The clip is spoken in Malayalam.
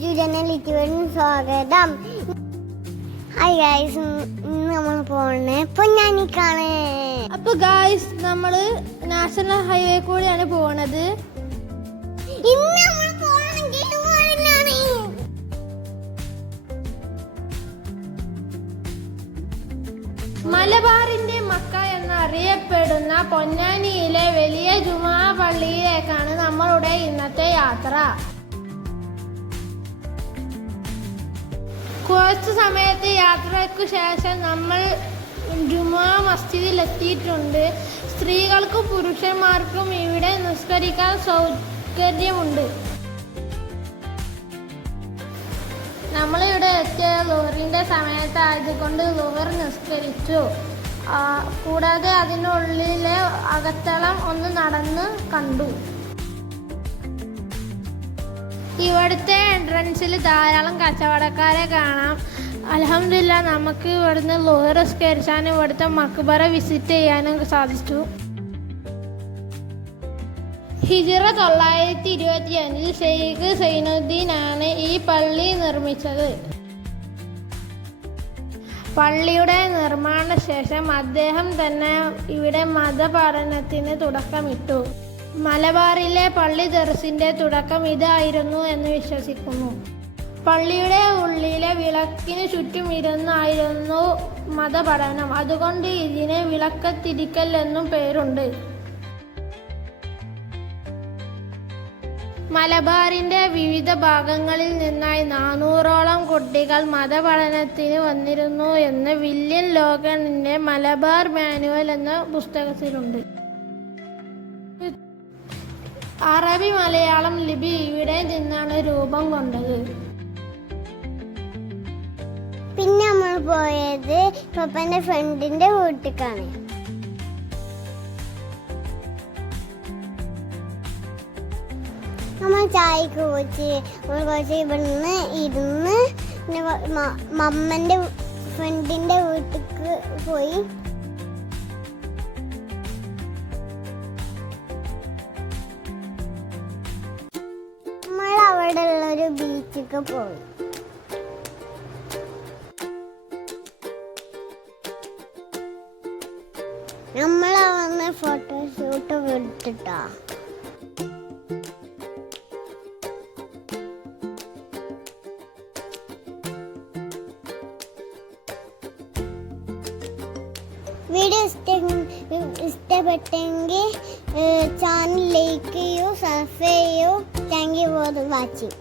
ലിജു ജനലിറ്റുവിന് സ്വാഗതം. ഹായ് ഗൈസ്, ഇന്ന് നമ്മൾ പോണേ പൊന്നാനിക്കാണ്. അപ്പൊ ഗൈസ്, നമ്മള് നാഷണൽ ഹൈവേ കൂടിയാണ് പോണത്. ഇന്ന് നമ്മൾ പോകണമെങ്കിൽ മലബാറിന്റെ മക്ക എന്നറിയപ്പെടുന്ന പൊന്നാനിയിലെ വലിയ ജുമാ പള്ളിയിലേക്കാണ് നമ്മളുടെ ഇന്നത്തെ യാത്ര. കുറച്ചു സമയത്തെ യാത്രയ്ക്കു ശേഷം നമ്മൾ ജുമാ മസ്ജിദിൽ എത്തിയിട്ടുണ്ട്. സ്ത്രീകൾക്കും പുരുഷന്മാർക്കും ഇവിടെ നിസ്കരിക്കാൻ സൗകര്യമുണ്ട്. നമ്മളിവിടെ എത്തിയ ളുഹറിന്റെ സമയത്തായതുകൊണ്ട് ളുഹർ നിസ്കരിച്ചു. കൂടാതെ അതിനുള്ളിലെ അകത്തളം ഒന്ന് നടന്ന് കണ്ടു. ഇവിടുത്തെ എൻട്രൻസിൽ ധാരാളം കച്ചവടക്കാരെ കാണാം. അൽഹംദുലില്ലാഹ്, നമുക്ക് ഇവിടുന്ന് ളുഹർ നിസ്കരിച്ചാനും ഇവിടുത്തെ മക്ബറ വിസിറ്റ് ചെയ്യാനും സാധിച്ചു. ഹിജ്റ 925 ഷെയ്ഖ് സൈനുദ്ദീൻ ആണ് ഈ പള്ളി നിർമ്മിച്ചത്. പള്ളിയുടെ നിർമ്മാണ ശേഷം അദ്ദേഹം തന്നെ ഇവിടെ മതപഠനത്തിന് തുടക്കമിട്ടു. മലബാറിലെ പള്ളി ദർസിന്റെ തുടക്കം ഇതായിരുന്നു എന്ന് വിശ്വസിക്കുന്നു. പള്ളിയുടെ ഉള്ളിലെ വിളക്കിന് ചുറ്റും ഇരുന്നായിരുന്നു മതപഠനം. അതുകൊണ്ട് ഇതിന് വിളക്കത്തിരിക്കൽ എന്നും പേരുണ്ട്. മലബാറിന്റെ വിവിധ ഭാഗങ്ങളിൽ നിന്നായി 400ഓളം കുട്ടികൾ മതപഠനത്തിന് വന്നിരുന്നു എന്ന് വില്യം ലോഗണിന്റെ മലബാർ മാനുവൽ എന്ന പുസ്തകത്തിലുണ്ട്. അറബി മലയാളം ലിപി ഇവിടെ നിന്നാണ് രൂപം കൊണ്ടത്. പിന്നെ നമ്മൾ പോയത് പപ്പന്റെ ഫ്രണ്ടിന്റെ വീട്ടിലേക്കാണ്. നമ്മൾ ചായക്ക് പോച്ച് നമ്മൾ കുറച്ച് ഇവിടുന്ന് ഇരുന്ന് പിന്നെ മമ്മന്റെ ഫ്രണ്ടിന്റെ വീട്ടിലേക്ക് പോയി. നമ്മൾ അവിടെ ഉള്ളൊരു ബീച്ചിലേക്ക് പോയി. നമ്മളവിടുന്ന് ഫോട്ടോഷൂട്ട് എടുത്തിട്ടാ. വീഡിയോ ഇഷ്ടപ്പെട്ടെങ്കിൽ ചാനൽ ലൈക്ക് ചെയ്യൂ, സബ്സ്ക്രൈബ് ചെയ്യൂ. Thank you for watching.